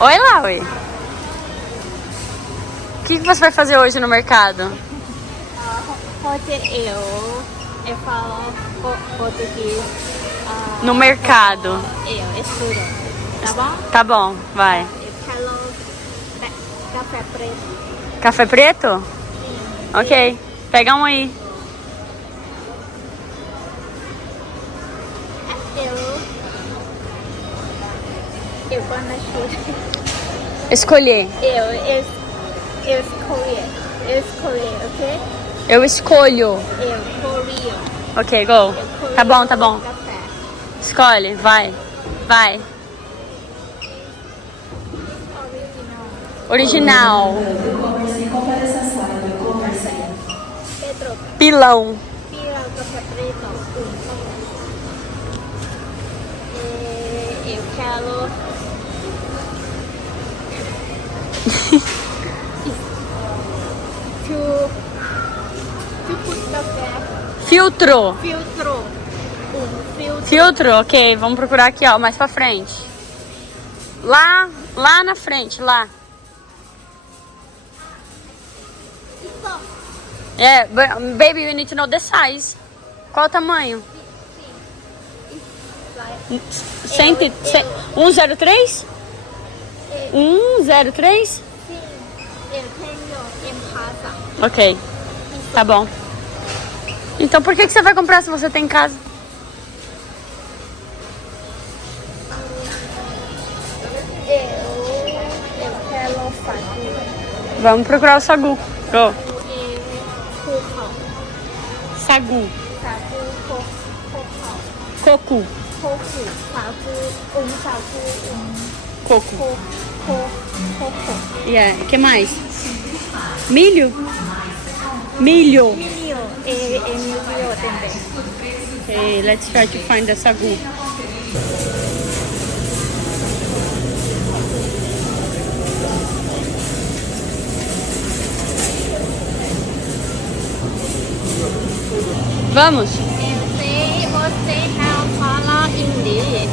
Oi, Laui. O que você vai fazer hoje no mercado? Hoje eu falo português. No mercado. Eu estudo, tá bom? Tá bom, vai. Eu quero café preto. Café preto? Sim. Ok. Pega um aí. Eu vou na chuva. Escolher. Eu escolhi, ok? Eu escolho. Eu corri. Ok, go. Tá bom, tá bom. Café. Escolhe, vai. Vai. Original. Pedro, Pilão. pira café preto. Eu quero to put café. Filtro. Filtro. Filtro. Filtro, ok. Vamos procurar aqui, ó, mais pra frente. Lá na frente, lá. Isso. É, baby, you need to know the size. Qual o tamanho? Like, 103? 103? sim, eu tenho em casa. Ok, tá bom. Então por que você vai comprar se você tem em casa? Eu quero fazer Vamos procurar o sagu. Go. cocão. Sagu. Cocão. Coco. Coco. Sagu. Coco. Coco. Yeah. O que mais? Milho? Milho. Milho. É milho também. Okay, let's try to find the sagu. Vamos. Eu sei, você não fala inglês.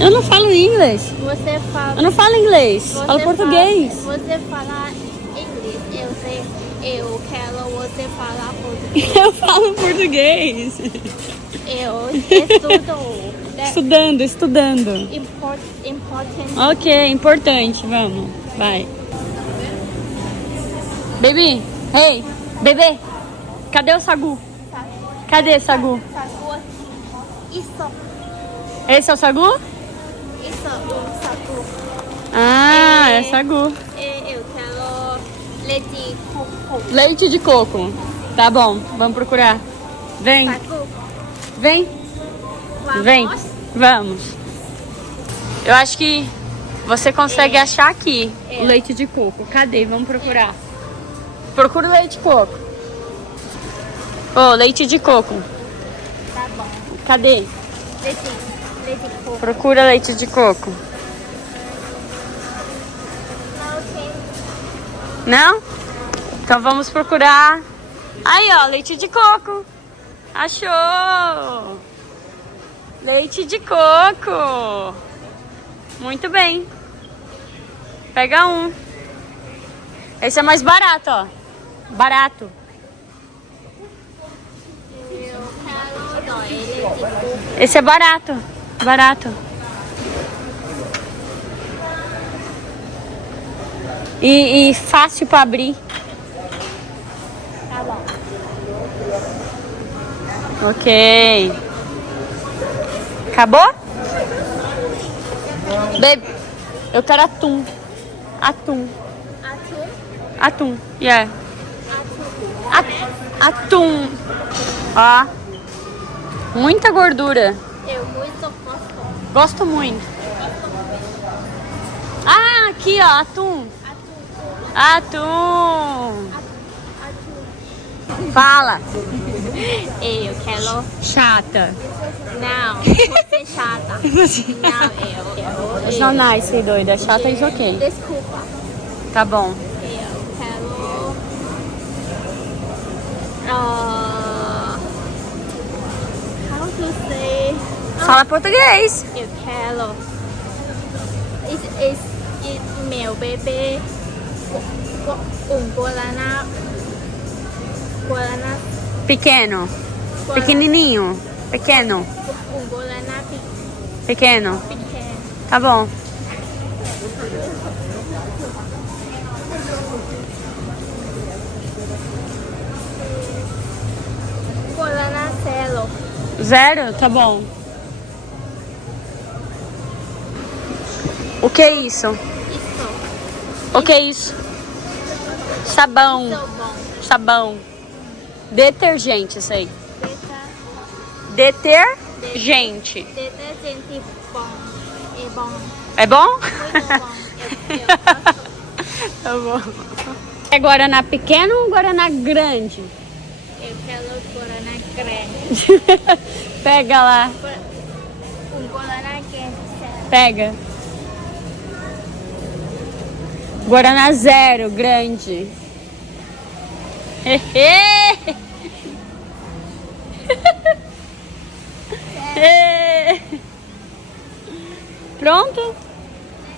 Eu não falo inglês. Você fala. Eu não falo inglês. Falo português. Você fala inglês. Eu sei. Eu quero você falar português. Eu falo português. Eu estudo. Estudando. Important. Ok, importante. Vamos. Vai. Baby. Hey, bebê. Cadê o sagu? Cadê o sagu? Sagu. Isso. Esse é o sagu? Isso. Sagu. Ah, é sagu. Eu quero leite coco. Leite de coco. Tá bom, vamos procurar. Vem, Sagu. vem, Vamos. vem. Vamos. Eu acho que você consegue achar aqui o leite de coco. Cadê? Vamos procurar. Procura o leite de coco. Ô, leite de coco. Tá bom. Cadê? Leite coco. Procura leite de coco. Ok. Não? Então vamos procurar. Aí, ó, leite de coco. Achou! Leite de coco. Muito bem. Pega um. Esse é mais barato, ó. Barato. Eu quero leite de coco. Esse é barato. Barato. E fácil pra abrir. Tá bom. Ok. Acabou? Baby, eu quero atum. Atum. Atum. Atum. Yeah. Atum. Atum. Ó. Muita gordura. Eu muito gosto. Gosto muito. Ah, aqui, ó. Atum. Atum. Fala. Eu quero. Chata. Não, você é chata. Não, It's not nice, doida. Chata is ok. Desculpa. Tá bom. Eu quero. How to say? Fala português. Eu quero. It mel bebê, Guaraná. Guaraná. Pequeno. Pequenininho. Pequeno. Guaraná Pequeno. pequeno. Tá bom. Guaraná Zero. 0? Tá bom. O que é isso? Isso. O que é isso? Sabão. Isso bom. Sabão. Detergente, isso aí. Deta. Detergente. Detergente bom. É bom. É bom? Muito bom. Eu gosto. Tá bom. É Guaraná pequeno ou Guaraná grande? Eu quero Guaraná grande. Pega lá. Guaraná quente. Pega. Guaraná 0, grande. Pronto?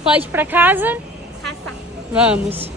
Pode ir pra casa? Raça. Vamos.